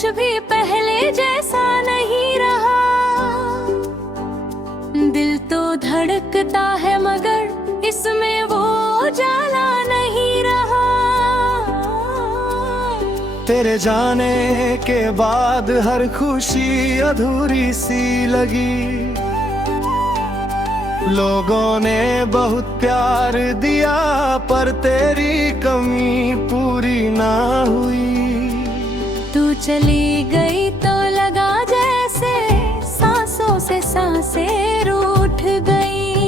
कुछ भी पहले जैसा नहीं रहा। दिल तो धड़कता है मगर इसमें वो उजाला नहीं रहा। तेरे जाने के बाद हर खुशी अधूरी सी लगी। लोगों ने बहुत प्यार दिया पर तेरी कमी पूरी ना हुई। तू चली गई तो लगा जैसे सांसों से सांसें रूठ गई।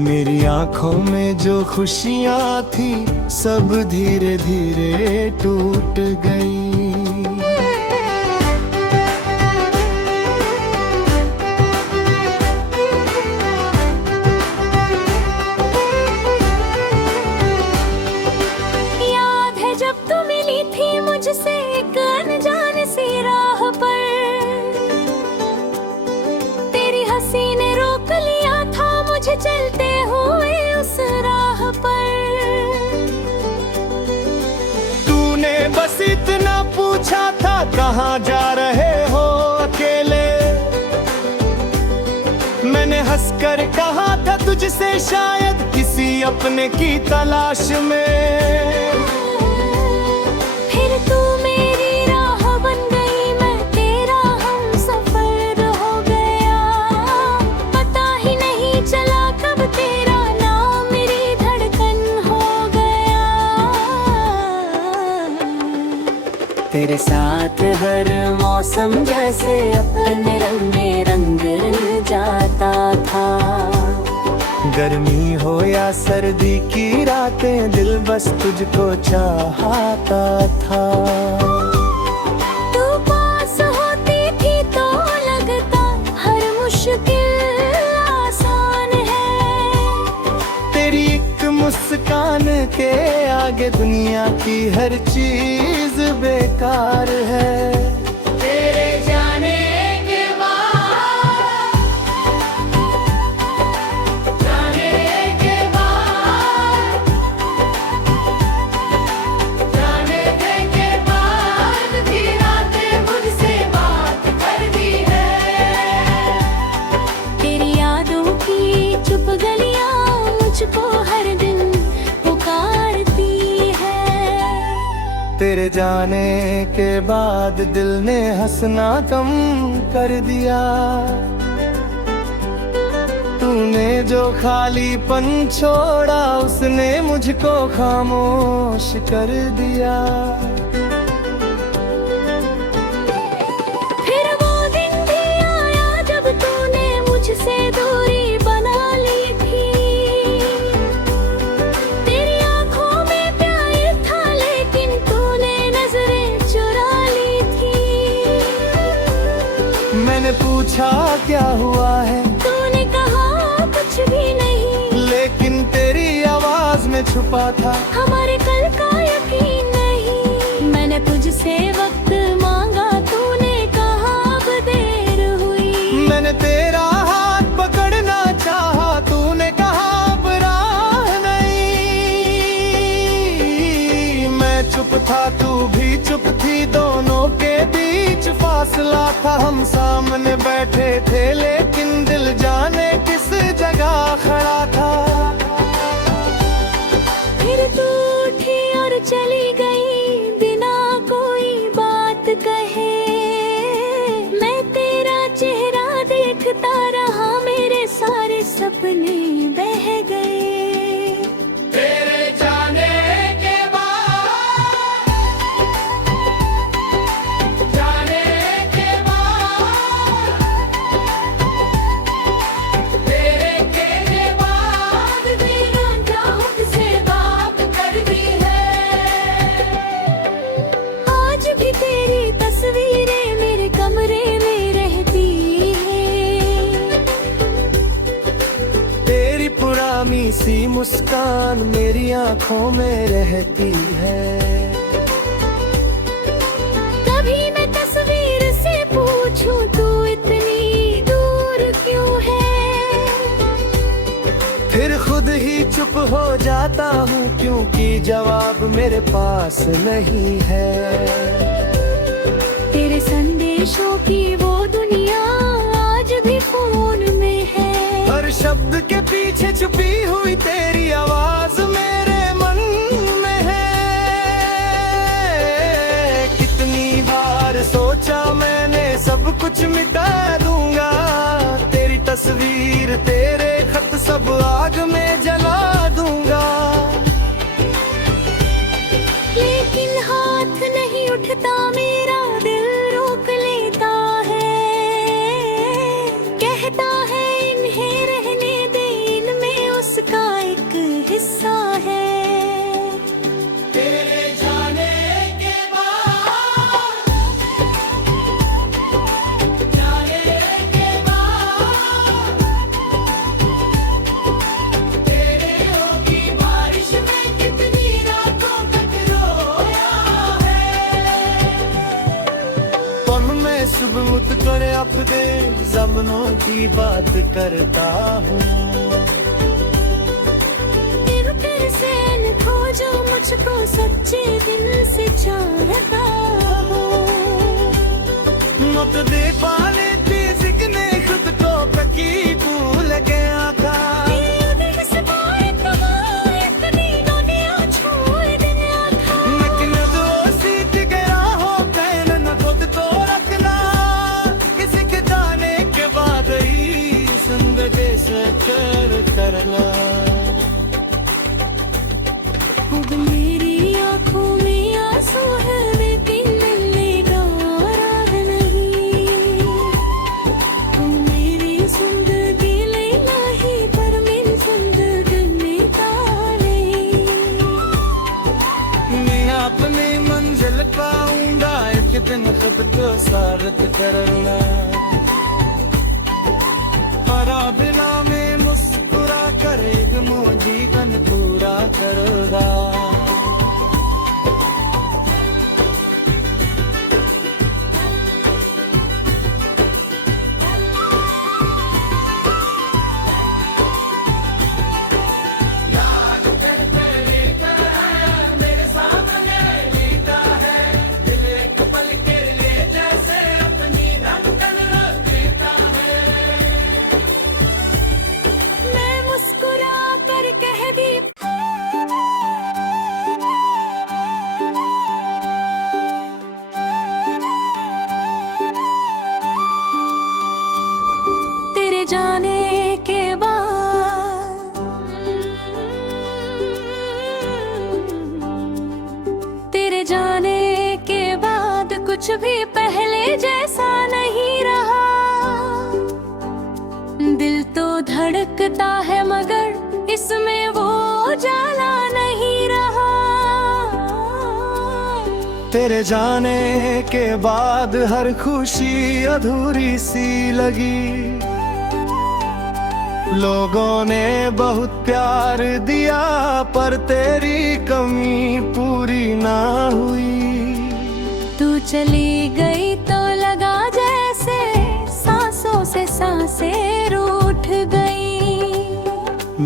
मेरी आंखों में जो खुशियां थी सब धीरे धीरे टूट गई। मुझसे एक अनजान सी राह पर तेरी हंसी ने रोक लिया था मुझे चलते हुए उस राह पर। तूने बस इतना पूछा था कहाँ जा रहे हो अकेले। मैंने हंसकर कहा था तुझसे शायद किसी अपने की तलाश में। तू मेरी राह बन गई मैं तेरा हमसफर हो गया। पता ही नहीं चला कब तेरा नाम मेरी धड़कन हो गया। तेरे साथ हर मौसम जैसे अपने रंग में रंग जाता था। गर्मी हो या सर्दी की रातें दिल बस तुझको चाहता था। तू पास होती थी तो लगता हर मुश्किल आसान है। तेरी एक मुस्कान के आगे दुनिया की हर चीज बेकार है। तेरे जाने के बाद दिल ने हंसना कम कर दिया। तूने जो खालीपन छोड़ा उसने मुझको खामोश कर दिया। फिर वो दिन भी आया जब तूने मुझसे दूरी बना ली थी। तेरी आंखों में प्यार था लेकिन तूने नजरें चुरा ली थी। मैंने पूछा क्या हुआ है, तूने कहा कुछ भी नहीं, लेकिन तेरी आवाज में छुपा था हमारे कल का यकीन नहीं। मैंने तुझसे वक्त मांगा तूने कहा अब देर हुई। मैंने तेरा हाथ पकड़ना चाहा तूने कहा अब राह नहीं। मैं चुप था तू भी चुप थी, दोनों के बीच फासला था। हम सामने बैठे थे लेकिन दिल जाने किस जगह खड़ा था। फिर तू उठी और चली गई बिना कोई बात कहे। मैं तेरा चेहरा देखता रहा, मेरे सारे सपने बह गए। तेरे जाने के बाद, जाने के बाद, तेरे के बाद बिना चाहत से बात कर दी है। आज भी तेरी तस्वीरें मेरे कमरे में रहती है। तेरी पुरानी सी मुस्कान मेरी आंखों में रहती है। कभी मैं तस्वीर से पूछूं तू इतनी दूर क्यों है। फिर खुद ही चुप हो जाता हूँ क्योंकि जवाब मेरे पास नहीं है। तेरे संदेशों की वो दुनिया आज भी फोन में है। हर शब्द के पीछे छुपी हुई तेरी आवाज मेरे मन में है। कितनी बार सोचा मैंने सब कुछ मिटा दूंगा, तेरी तस्वीर तेरे खत सब आग में जला दूंगा। लेकिन हाथ नहीं उठता, मेरा दिल रोक लेता है। कहता है इन्हें रहने दे, इनमें उसका एक हिस्सा है। तेरे जाने के बाद, जाने के बाद, तेरे होगी बारिश में कितनी रातों तक रोया है। पम में सुबह उठ कर अपने ज़मानों की बात करता हूँ। तेरे से खोजो मुझको सच्चे दिल से चाहता हूँ। मत दे पाने फिजिक ने खुद को पकी भूल गया था। लेकिन दोस्त गया हो पहन न खुद को रखना, किसी के जाने के बाद ही जिंदगी से कर करना। अब मेरी आँखों में आंसू है, लेकिन मिलेगा राह नहीं। तू मेरी जिंदगी लेना ही, पर मेरी जिंदगी में ताले। मैं अपनी मंजिल पाऊंगा एक दिन खुद को साबित करना। हरा बिना में मुस्कुरा कर एक जीवन पूरा करूँगा। मैं मुस्कुरा कर कह दी, तेरे जाने के बाद, तेरे जाने के बाद कुछ भी पहले जैसा नहीं रहा। दिल तो धड़कता है मगर इसमें वो उजाला नहीं रहा। तेरे जाने के बाद हर खुशी अधूरी सी लगी। लोगों ने बहुत प्यार दिया पर तेरी कमी पूरी ना हुई। तू चली गई तो लगा जैसे सांसों से सांसें रूठ गई।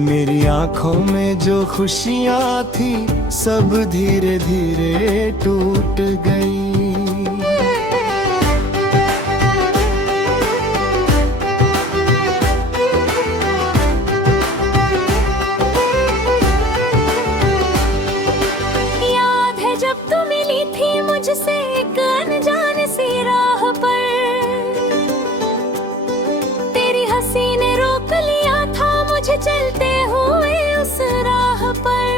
मेरी आंखों में जो खुशियाँ थी सब धीरे धीरे टूट गई। याद है जब तू मिली थी मुझसे एक अनजान सी राह पर, तेरी हंसी ने रोक लिया था मुझे चलते हुए उस राह पर।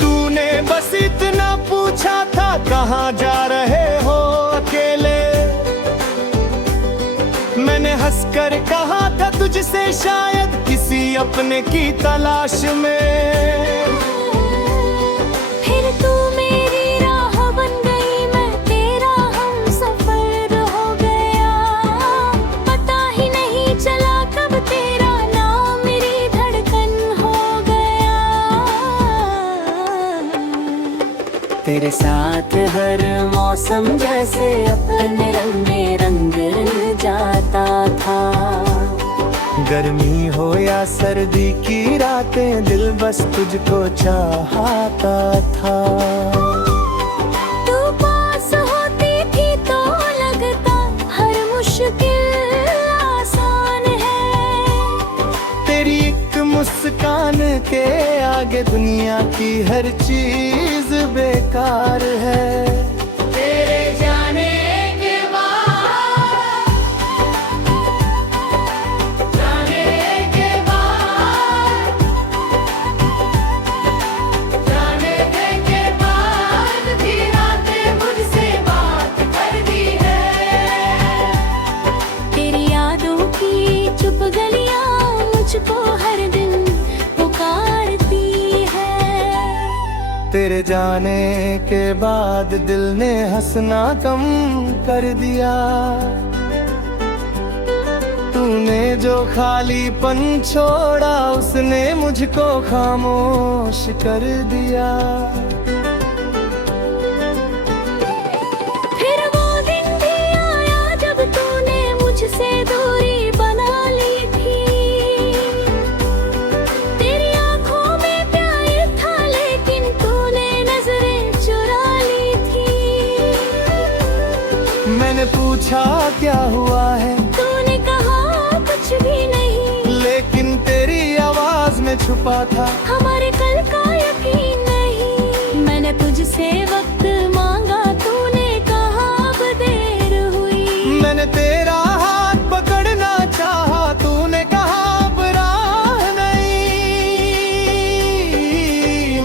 तूने बस इतना पूछा था कहाँ जा रहे हो अकेले। मैंने हंसकर कहा था तुझसे शायद किसी अपने की तलाश में। फिर तू मेरी राह बन गई, मैं तेरा हमसफर हो गया। पता ही नहीं चला कब तेरा नाम मेरी धड़कन हो गया। तेरे साथ हर मौसम जैसे अपने रंग में रंग जाता था। गर्मी हो या सर्दी की रातें दिल बस तुझको चाहता था। तू पास के आगे दुनिया की हर चीज बेकार है। तेरे जाने के बाद, जाने के बाद, जाने के बाद भी रातें मुझसे बात कर दी है। तेरी यादों की चुप गलियां मुझको हर दिन पुकारती है। तेरे जाने के बाद दिल ने हंसना कम कर दिया। तूने जो खालीपन छोड़ा उसने मुझको खामोश कर दिया। फिर वो दिन भी आया जब तूने मुझसे दूरी बना ली थी। तेरी आंखों में प्यार था लेकिन तूने नजरें चुरा ली थी। मैंने पूछा क्या हुआ है, तूने कहा कुछ भी नहीं, लेकिन तेरी आवाज में छुपा था हमारे कल का यकीन नहीं। मैंने तुझसे वक्त मांगा, तूने कहा अब देर हुई। मैंने तेरा हाथ पकड़ना चाहा, तूने कहा अब राह नहीं।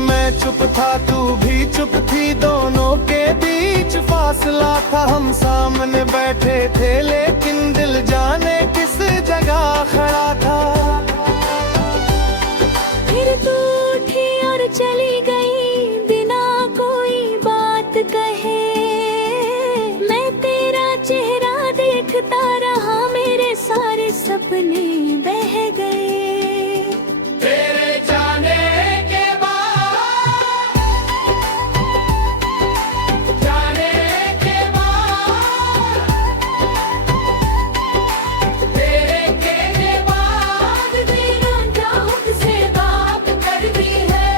मैं चुप था तू भी चुप थी, दोनों के बीच फासला था। हम सामने बैठे थे लेकिन दिल जाने किस जगह खड़ा था। फिर तू उठी और चली गई बिना कोई बात कहे। मैं तेरा चेहरा देखता रहा, मेरे सारे सपने बह गए। तेरे जाने के बाद, जाने के बाद, तेरे कहने बाद भी रातें मुझसे बात कर दी है।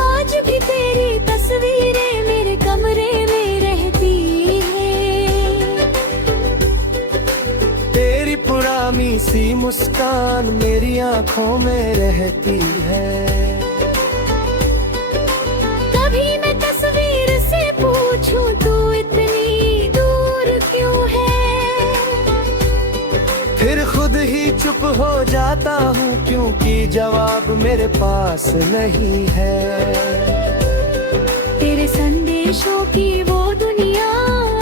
आज भी तेरी तस्वीरें मेरे कमरे में रहती हैं। तेरी पुरानी सी मुस्कान मेरी आंखों में रहती है। कभी मैं तस्वीर से पूछूं तू इतनी दूर क्यों है। फिर खुद ही चुप हो जाता हूँ क्योंकि जवाब मेरे पास नहीं है। तेरे संदेशों की वो दुनिया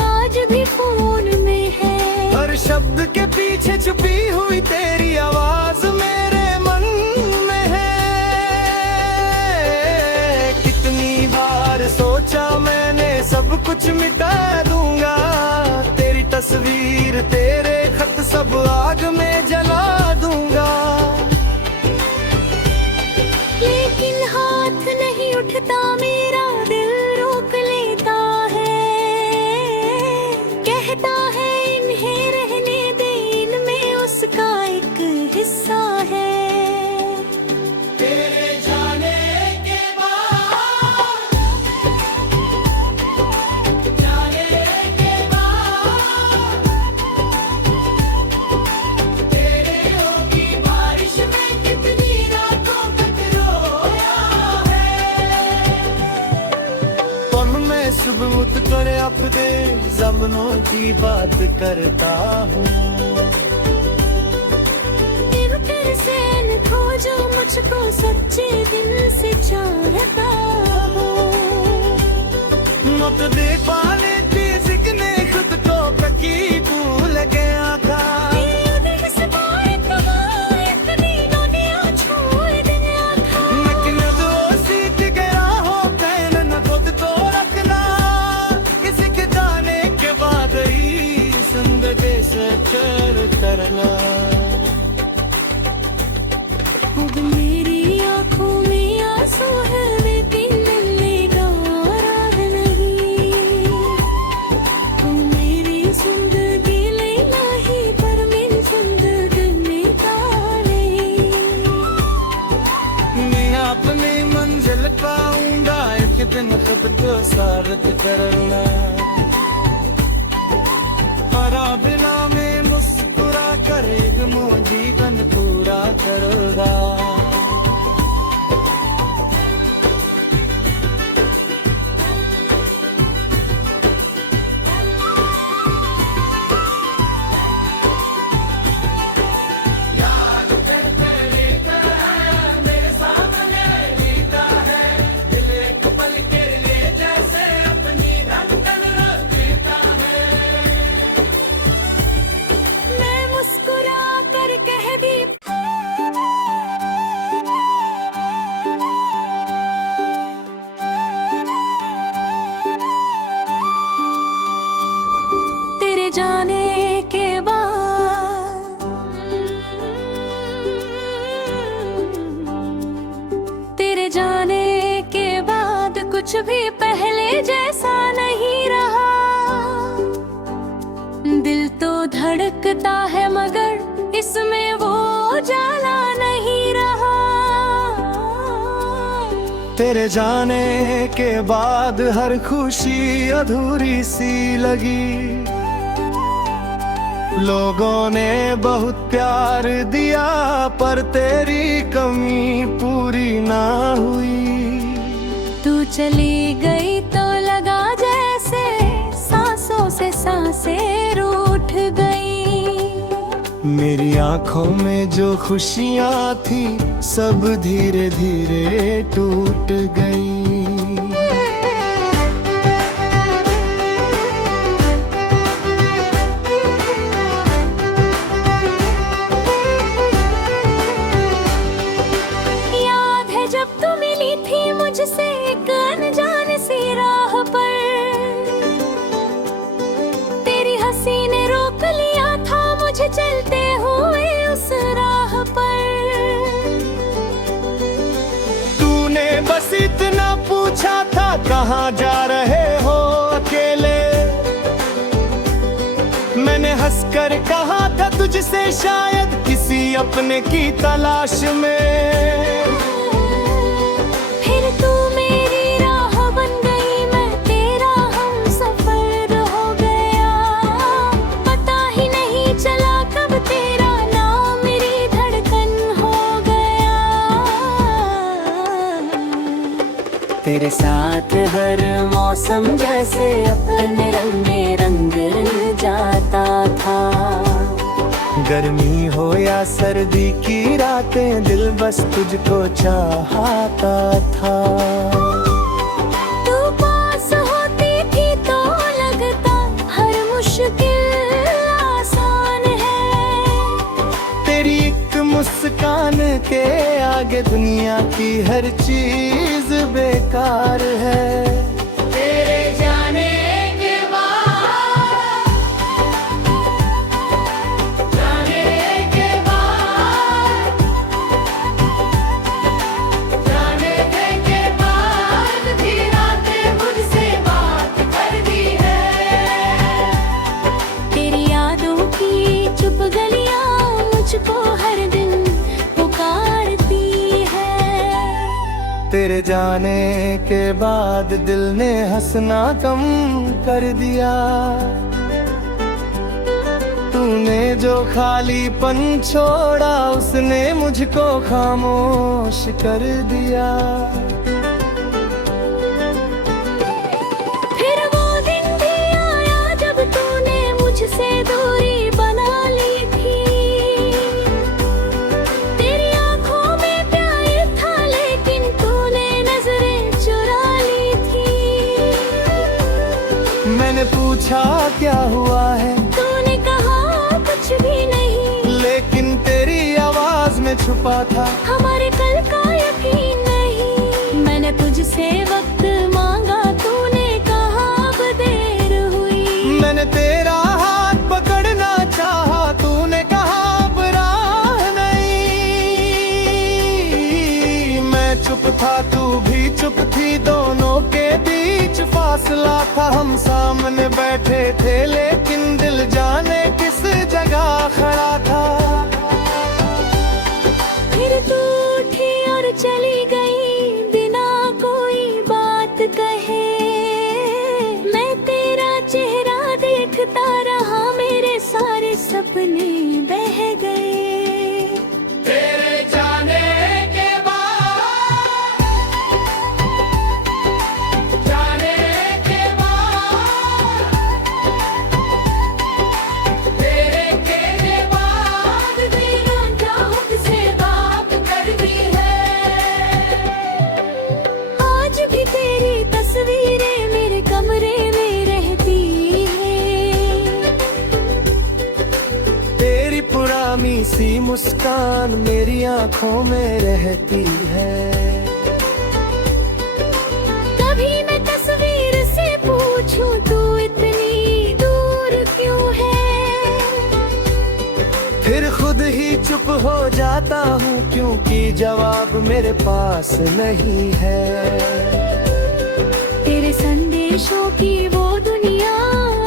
आज भी फोन में है। हर शब्द के पीछे छुपी हुई तेरी आवाज मेरे मन में है। कितनी बार सोचा मैंने सब कुछ मिटा दूंगा, तेरी तस्वीर तेरे खत सब आग में जला दूंगा। लेकिन हाथ नहीं उठता, मेरा दिल रोक लेता है। कहता है इन्हें रहने दे, इनमें उसका एक हिस्सा है। तेरे जाने के बाद, जाने के बाद, तेरे होगी बारिश में कितनी रातों तक रोया है। पल में सुबह उठ कर अपने ज़मानों की बात करता हूँ। दिल तेरे से खोजो मुझको सच्चे दिल से चाहता हूँ। मत दे पाले ने खुद को ककी भूल गया था। लेकिन दो सीट गया हो कैन न खुद को रखना, किसी के जाने के बाद ही जिंदगी से कर करना। अब मेरी आँखों में आंसू है, वे पीने का राह नहीं। तू मेरी जिंदगी लेना ही पर मेरी जिंदगी में का नहीं। मैं अपनी मंजिल पाऊंगा एक दिन खुद को साबित करना। हरा बिना में मुस्कुरा कर एक जीवन पूरा करूँगा। कुछ भी पहले जैसा नहीं रहा। दिल तो धड़कता है मगर इसमें वो उजाला नहीं रहा। तेरे जाने के बाद हर खुशी अधूरी सी लगी। लोगों ने बहुत प्यार दिया पर तेरी कमी पूरी ना हुई। तू चली गई तो लगा जैसे सांसों से सांसें रूठ गई। मेरी आंखों में जो खुशियाँ थी सब धीरे धीरे टूट गई। याद है जब तू मिली थी मुझसे एक अनजान सी राह पर। तेरी हंसी ने रोक लिया था मुझे चलते हुए उस राह पर। तूने बस इतना पूछा था कहाँ जा रहे हो अकेले। मैंने हंसकर कहा था तुझसे शायद किसी अपने की तलाश में। फिर तू मेरी राह बन गई, मैं तेरा हमसफर हो गया। पता ही नहीं चला कब तेरा नाम मेरी धड़कन हो गया। तेरे साथ हर मौसम जैसे अपने रंग में रंग जाता था। गर्मी हो या सर्दी की रातें दिल बस तुझको चाहता था। तू पास होती थी तो लगता हर मुश्किल आसान है। तेरी एक मुस्कान के आगे दुनिया की हर चीज बेकार है। तेरे जाने के बाद, जाने के बाद, जाने के बाद भी रातें मुझसे बात करती है। तेरी यादों की चुप गलियां मुझको हर दिन पुकारती है। तेरे जाने के बाद दिल ने हंसना कम कर दिया। तूने जो खालीपन छोड़ा उसने मुझको खामोश कर दिया। फिर वो दिन भी आया जब तूने मुझसे दूरी बना ली थी। तेरी आंखों में प्यार था लेकिन तूने नजरें चुरा ली थी। मैंने पूछा क्या हुआ है तूने कहा कुछ भी नहीं, लेकिन तेरी आवाज में छुपा था हमारे कल का यकीन नहीं। मैंने तुझसे वक्त मांगा तूने कहा अब देर हुई। मैंने तेरा हाथ पकड़ना चाहा तूने कहा अब राह नहीं। मैं चुप था तू भी चुप थी, दोनों के बीच फासला था। हम सामने बैठे थे लेकिन दिल जाने किस जगह खड़ा था। फिर तू उठी और चली गई बिना कोई बात कहे। मैं तेरा चेहरा देखता रहा, मेरे सारे सपने बह गए। तेरे जाने के बाद, जाने के बाद, तेरे बाद भी रांझा मुझसे बात करती है। आज भी तेरी तस्वीरें मेरे कमरे में रहती है। तेरी पुरानी सी मुस्कान मेरी आंखों में रहती है। कभी मैं तस्वीर से पूछूं तू इतनी दूर क्यों है। फिर खुद ही चुप हो जाता हूँ क्योंकि जवाब मेरे पास नहीं है। संदेशों की वो दुनिया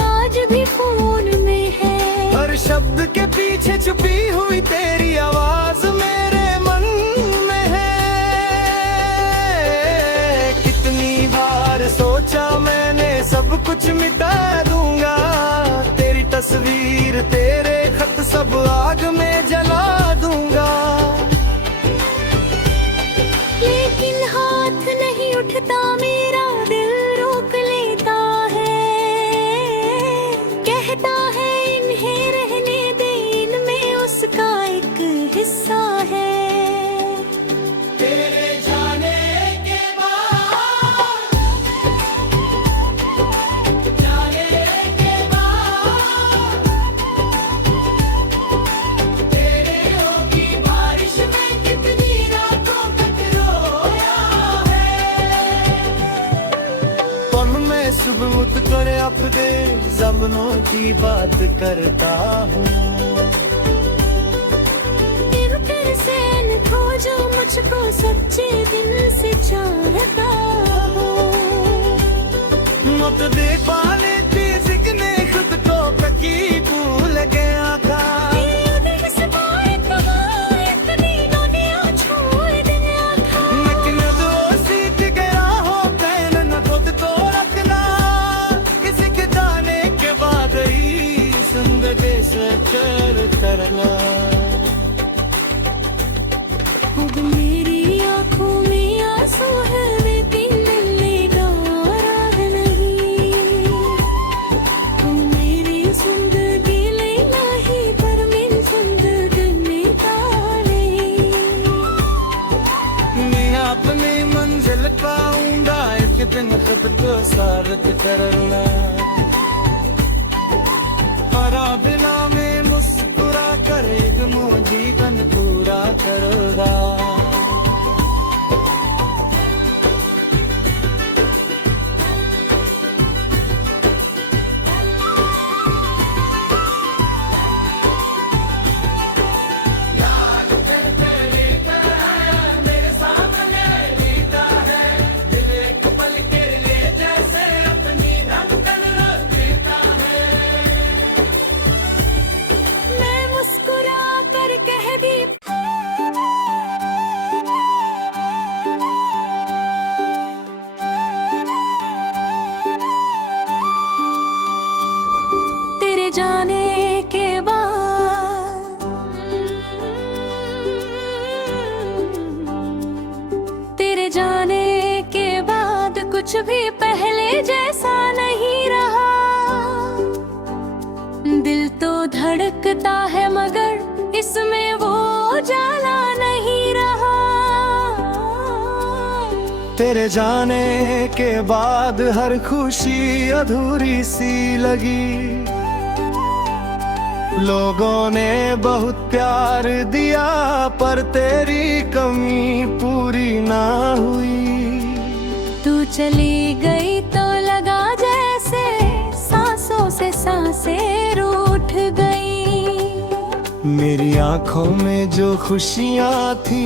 आज भी फोन में है। हर शब्द के पीछे छुपी हुई तेरी आवाज मेरे मन में है। कितनी बार सोचा मैंने सब कुछ मिटा दूंगा, तेरी तस्वीर तेरे खत सब आग में जला दूंगा। लेकिन हाथ नहीं उठता, मेरा दिल रोक लेता है। कहता है इन्हें रहने दे, इनमें उसका एक हिस्सा है। तेरे जाने के बाद, जाने के बाद, तेरे होगी बारिश में कितनी रातों तक रोया है। पन में सुबह उठ कर अपने ज़मानों की बात करता हूँ। फिर से खोजो मुझको, सच्चे दिल से चाहता हूँ। मत दे पाले जिसने खुद को ककी भूल गया था। लेकिन दोस्ती के राहों पे न खुद को रखना, किसी के जाने के बाद ही जिंदगी से करना। अब मेरी आँखों में आंसू है, वे पीने का राह नहीं। तू मेरी जिंदगी लेना ही, पर मेरी जिंदगी में ताले। मैं अपनी मंजिल पाऊंगा एक दिन, खुद को साबित करना। हरा बिना में मुस्कुरा कर एक जीवन पूरा करूंगा। मैं मुस्कुरा कर कह दी, तेरे जाने के बाद, तेरे जाने के बाद कुछ भी पहले जैसा नहीं रहा। दिल तो धड़कता है मगर इसमें वो जाला नहीं रहा। तेरे जाने के बाद हर खुशी अधूरी सी लगी। लोगों ने बहुत प्यार दिया, पर तेरी कमी पूरी ना हुई। तू चली गई तो लगा जैसे सांसों से सांसें रूठ गई। मेरी आंखों में जो खुशियाँ थी